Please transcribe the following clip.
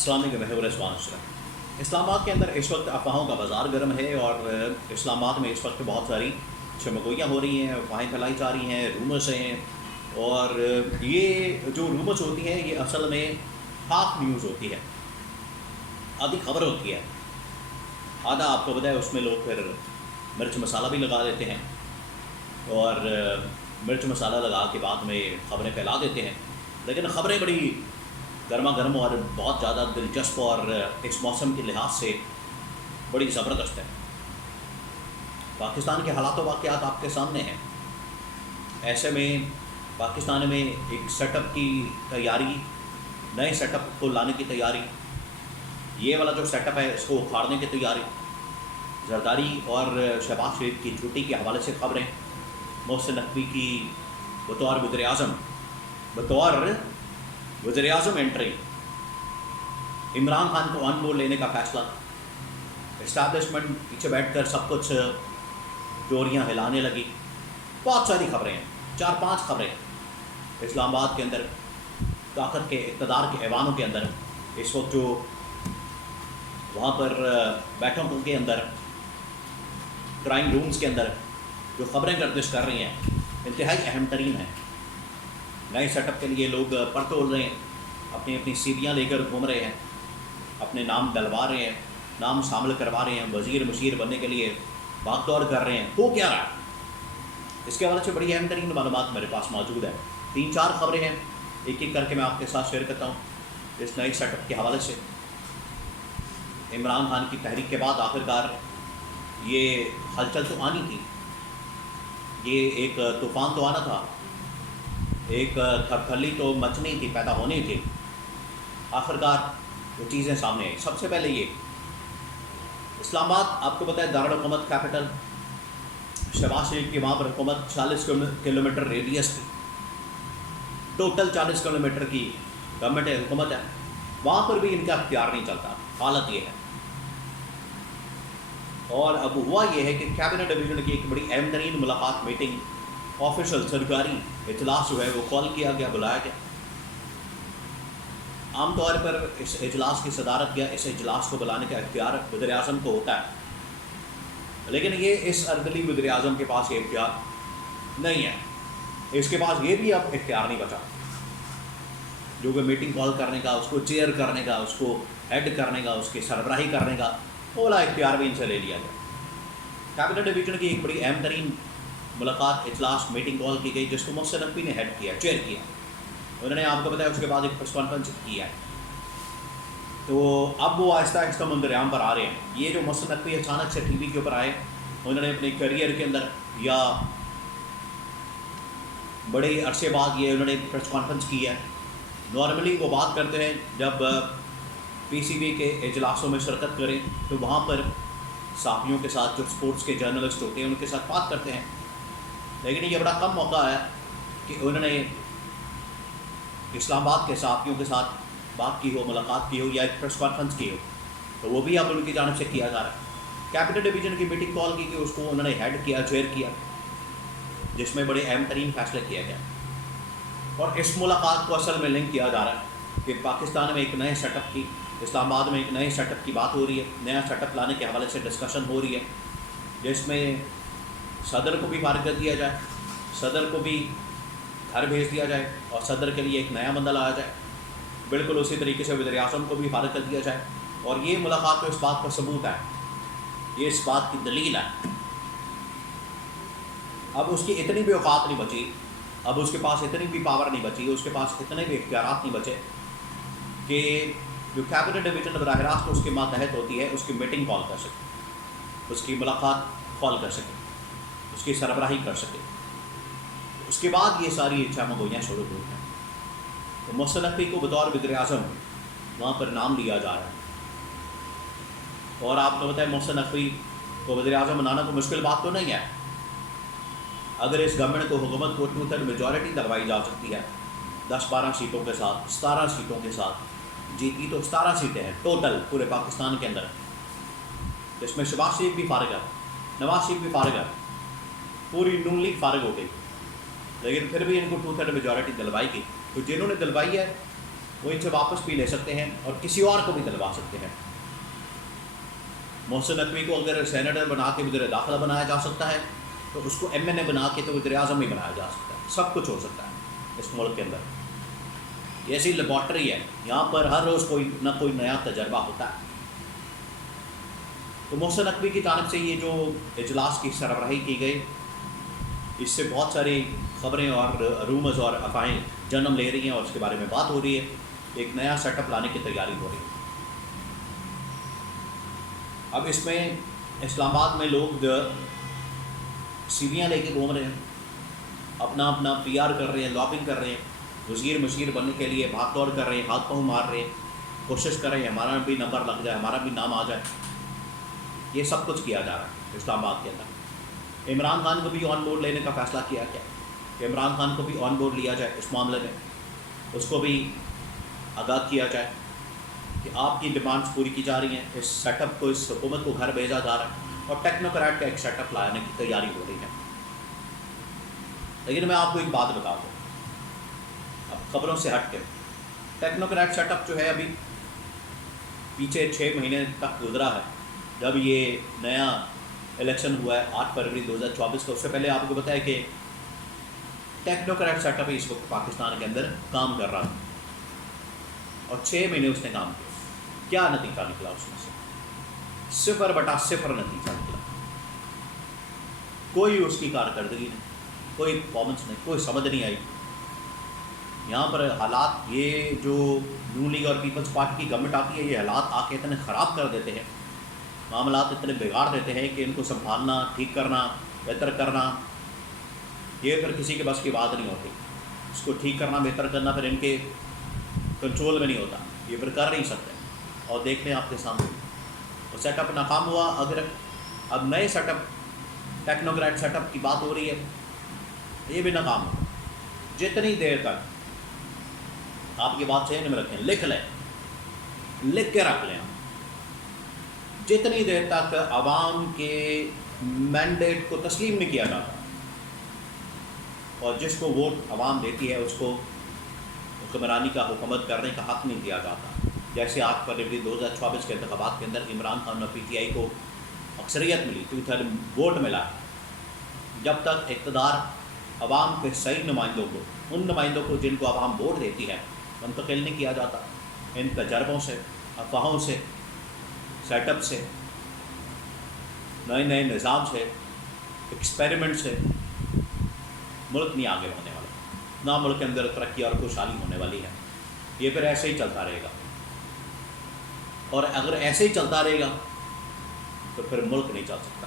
السلام علیکم رضوان السلام۔ اسلام آباد کے اندر اس وقت افواہوں کا بازار گرم ہے اور اسلام آباد میں اس وقت بہت ساری چمگوئیاں ہو رہی ہیں، افواہیں پھیلائی جا رہی ہیں، رومرس ہیں، اور یہ جو رومرس ہوتی ہیں یہ اصل میں ہاف نیوز ہوتی ہے، آدھی خبر ہوتی ہے، آدھا آپ کو پتہ ہے اس میں لوگ پھر مرچ مسالہ بھی لگا دیتے ہیں اور مرچ مسالہ لگا کے بعد میں خبریں پھیلا دیتے ہیں، لیکن خبریں بڑی گرما گرم اور بہت زیادہ دلچسپ اور اس موسم کے لحاظ سے بڑی زبردست ہے۔ پاکستان کے حالات و واقعات آپ کے سامنے ہیں، ایسے میں پاکستان میں ایک سیٹ اپ کی تیاری، نئے سیٹ اپ کو لانے کی تیاری، یہ والا جو سیٹ اپ ہے اس کو اکھاڑنے کی تیاری، زرداری اور شہباز شریف کی چھٹی کے حوالے سے خبریں، محسن نقوی کی بطور وزیر اعظم انٹری، عمران خان کو آن بورڈ لینے کا فیصلہ، اسٹیبلشمنٹ پیچھے بیٹھ کر سب کچھ ڈوریاں ہلانے لگی، بہت ساری خبریں ہیں، 4-5 خبریں اسلام آباد کے اندر، طاقت کے اقتدار کے ایوانوں کے اندر اس وقت جو وہاں پر بیٹھکوں کے اندر، ڈرائنگ رومز کے اندر جو خبریں گردش کر رہی ہیں انتہائی اہم ترین ہیں۔ نئے سیٹ اپ کے لیے لوگ پر تول رہے ہیں، اپنی سیڑھیاں لے کر گھوم رہے ہیں، اپنے نام ڈلوا رہے ہیں، نام شامل کروا رہے ہیں، وزیر مشیر بننے کے لیے بھاگ دوڑ کر رہے ہیں، ہو کیا رہا ہے؟ اس کے حوالے سے بڑی اہم ترین معلومات میرے پاس موجود ہے، 3-4 خبریں ہیں، ایک ایک کر کے میں آپ کے ساتھ شیئر کرتا ہوں اس نئے سیٹ اپ کے حوالے سے۔ عمران خان کی تحریک کے بعد آخرکار یہ ہلچل تو آنی تھی، یہ ایک طوفان تو آنا تھا، ایک تھرتھلی تو مچنی تھی، پیدا ہونی تھی، آخرکار وہ چیزیں سامنے آئیں۔ سب سے پہلے یہ اسلام آباد آپ کو پتہ ہے دارالحکومت کیپٹل، شہباز شریف کی وہاں پر حکومت 40 کلومیٹر ریڈیس کی، ٹوٹل 40 کلومیٹر کی گورنمنٹ ہے، حکومت ہے، وہاں پر بھی ان کا اختیار نہیں چلتا، حالت یہ ہے۔ اور اب ہوا یہ ہے کہ کیبنٹ ڈویژن کی ایک بڑی اہم ترین ملاقات، میٹنگ، آفیشل سرکاری اجلاس جو ہے وہ کال کیا گیا، بلایا گیا۔ عام طور پر اس اجلاس کی صدارت یا اس اجلاس کو بلانے کا اختیار وزیر اعظم کو ہوتا ہے، لیکن یہ اس اردلی وزیر اعظم کے پاس یہ اختیار نہیں ہے، اس کے پاس یہ بھی اب اختیار نہیں بچا، جو کہ میٹنگ کال کرنے کا، اس کو چیئر کرنے کا، اس کو ہیڈ کرنے کا، اس کی سربراہی کرنے کا، وہ والا اختیار بھی ان سے لے لیا گیا۔ کیبنٹ ڈویژن کی ایک بڑی اہم ترین ملاقات، اجلاس، میٹنگ کال کی گئی جس کو محسن نقوی نے ہیڈ کیا، چیئر کیا، انہوں نے آپ کو بتایا، اس کے بعد ایک پریس کانفرنس کی ہے۔ تو اب وہ آہستہ آہستہ منظر پر آ رہے ہیں۔ یہ جو محسن نقوی اچانک سے ٹی وی کے اوپر آئے، انہوں نے اپنے کیریئر کے اندر یا بڑے عرصے بعد یہ انہوں نے پریس کانفرنس کی ہے۔ نارملی وہ بات کرتے ہیں جب پی سی بی کے اجلاسوں میں شرکت کریں تو وہاں پر صحافیوں کے ساتھ، جو سپورٹس کے جرنلسٹ ہوتے ہیں ان کے ساتھ بات کرتے ہیں، لیکن یہ بڑا کم موقع ہے کہ انہوں نے اسلام آباد کے صحافیوں کے ساتھ بات کی ہو، ملاقات کی ہو یا ایک پریس کانفرنس کی ہو، تو وہ بھی اب ان کی جانب سے کیا جا رہا ہے۔ کیپٹل ڈویژن کی میٹنگ کال کی کہ اس کو انہوں نے ہیڈ کیا، چیئر کیا، جس میں بڑے اہم ترین فیصلے کیا گیا، اور اس ملاقات کو اصل میں لنک کیا جا رہا ہے کہ پاکستان میں ایک نئے سیٹ اپ کی، اسلام آباد میں ایک نئے سیٹ اپ کی بات ہو رہی ہے، نیا سیٹ اپ لانے کے حوالے سے ڈسکشن ہو رہی ہے، جس میں صدر کو بھی فارغ کر دیا جائے، صدر کو بھی گھر بھیج دیا جائے اور صدر کے لیے ایک نیا بندہ لایا جائے، بالکل اسی طریقے سے وزیر اعظم کو بھی فارغ کر دیا جائے، اور یہ ملاقات تو اس بات کا ثبوت ہے، یہ اس بات کی دلیل ہے۔ اب اس کی اتنی بھی اوقات نہیں بچی، اب اس کے پاس اتنی بھی پاور نہیں بچی، اس کے پاس اتنے بھی اختیارات نہیں بچے کہ جو کیبنٹ ڈویژن براہ راست اس کے ماتحت ہوتی ہے اس کی میٹنگ کال کر سکے، اس کی ملاقات کال کر سکے، اس کی سربراہی کر سکے۔ اس کے بعد یہ ساری چمگوئیاں شروع ہوئی ہیں۔ تو محسن نقوی کو بطور وزیر اعظم وہاں پر نام لیا جا رہا ہے، اور آپ کو پتہ ہے محسن نقوی کو وزیر اعظم بنانا تو مشکل بات تو نہیں ہے۔ اگر اس گورنمنٹ کو، حکومت کو 2/3 میجورٹی دلوائی جا سکتی ہے 10-12 سیٹوں کے ساتھ، 17 سیٹوں کے ساتھ، جیتی تو 17 سیٹیں ہیں ٹوٹل پورے پاکستان کے اندر، جس میں شہباز شریف بھی فارغ ہے، نواز شریف بھی فارغ ہے، پوری نون لیگ فارغ ہو گئی، لیکن پھر بھی ان کو 2/3 میجورٹی دلوائی گئی۔ تو جنہوں نے دلوائی ہے وہ ان سے واپس بھی لے سکتے ہیں اور کسی اور کو بھی دلوا سکتے ہیں۔ محسن نقوی کو اگر سینیٹر بنا کے وزیر داخلہ بنایا جا سکتا ہے تو اس کو ایم این اے بنا کے تو وزیر اعظم ہی بنایا جا سکتا ہے۔ سب کچھ ہو سکتا ہے اس ملک کے اندر، یہ ایسی لیبارٹری ہے، یہاں پر ہر روز کوئی نہ کوئی نیا تجربہ ہوتا ہے۔ تو محسن نقوی کی جانب سے یہ جو اجلاس کی سربراہی کی گئی، اس سے بہت ساری خبریں اور رومرز اور افواہیں جنم لے رہی ہیں اور اس کے بارے میں بات ہو رہی ہے، ایک نیا سیٹ اپ لانے کی تیاری ہو رہی ہے۔ اب اس میں اسلام آباد میں لوگ سیویاں لے کے گھوم رہے ہیں، اپنا اپنا پی آر کر رہے ہیں، لابنگ کر رہے ہیں، وزیر مشیر بننے کے لیے بھاگ دوڑ کر رہے ہیں، ہاتھ پاؤں مار رہے ہیں، کوشش کر رہے ہیں ہمارا بھی نمبر لگ جائے، ہمارا بھی نام آ جائے۔ یہ سب کچھ کیا جا رہا ہے اسلام آباد کے اندر۔ عمران خان کو بھی آن بورڈ لینے کا فیصلہ کیا گیا کہ عمران خان کو بھی آن بورڈ لیا جائے اس معاملے میں، اس کو بھی آگاہ کیا جائے کہ آپ کی ڈیمانڈس پوری کی جا رہی ہیں، اس سیٹ اپ کو، اس حکومت کو گھر بھیجا جا رہا ہے اور ٹیکنوکریٹ کا ایک سیٹ اپ لانے کی تیاری ہو رہی ہے۔ لیکن میں آپ کو ایک بات بتا دوں، اب خبروں سے ہٹ کے، ٹیکنوکریٹ سیٹ اپ جو ہے ابھی پیچھے 6 مہینے تک گزرا ہے جب یہ نیا الیکشن ہوا ہے 8 فروری 2024 کو۔ اس سے پہلے آپ کو بتایا کہ ٹیکنوکریٹ سیٹ اپ اس وقت پاکستان کے اندر کام کر رہا تھا اور 6 مہینے اس نے کام کیا۔ کیا نتیجہ نکلا اس میں سے؟ 0/0 نتیجہ نکلا۔ کوئی اس کی کارکردگی نہیں، کوئی پرفارمنس نہیں، کوئی سمجھ نہیں آئی۔ یہاں پر حالات، یہ جو نون لیگ اور پیپلز پارٹی کی گورنمنٹ آتی ہے، یہ حالات آ کے اتنے خراب کر دیتے ہیں، معاملات اتنے بگاڑ دیتے ہیں کہ ان کو سنبھالنا، ٹھیک کرنا، بہتر کرنا، یہ پھر کسی کے بس کی بات نہیں ہوتی۔ اس کو ٹھیک کرنا، بہتر کرنا پھر ان کے کنٹرول میں نہیں ہوتا، یہ پھر کر نہیں سکتے۔ اور دیکھتے ہیں آپ کے سامنے وہ سیٹ اپ ناکام ہوا۔ اگر اب نئے set up, technocrat set up کی بات ہو رہی ہے، یہ بھی ناکام ہو۔ جتنی دیر تک آپ یہ بات ذہن میں رکھیں، لکھ لیں، لکھ کے رکھ لیں، جتنی دیر تک عوام کے مینڈیٹ کو تسلیم نہیں کیا جاتا اور جس کو ووٹ عوام دیتی ہے اس کو حکمرانی کا، حکومت کرنے کا حق نہیں دیا جاتا، جیسے 8 فروری 2024 کے انتخابات کے اندر عمران خان اور پی ٹی آئی کو اکثریت ملی، 2/3 ووٹ ملا، جب تک اقتدار عوام کے صحیح نمائندوں کو، ان نمائندوں کو جن کو عوام ووٹ دیتی ہے، منتقل نہیں کیا جاتا، ان تجربوں سے، افواہوں سے، سیٹ اپ سے، نئے نئے نظام سے، ایکسپیریمنٹ سے ملک نہیں آگے ہونے والا، نہ ملک کے اندر ترقی اور خوشحالی ہونے والی ہے۔ یہ پھر ایسے ہی چلتا رہے گا، اور اگر ایسے ہی چلتا رہے گا تو پھر ملک نہیں چل سکتا۔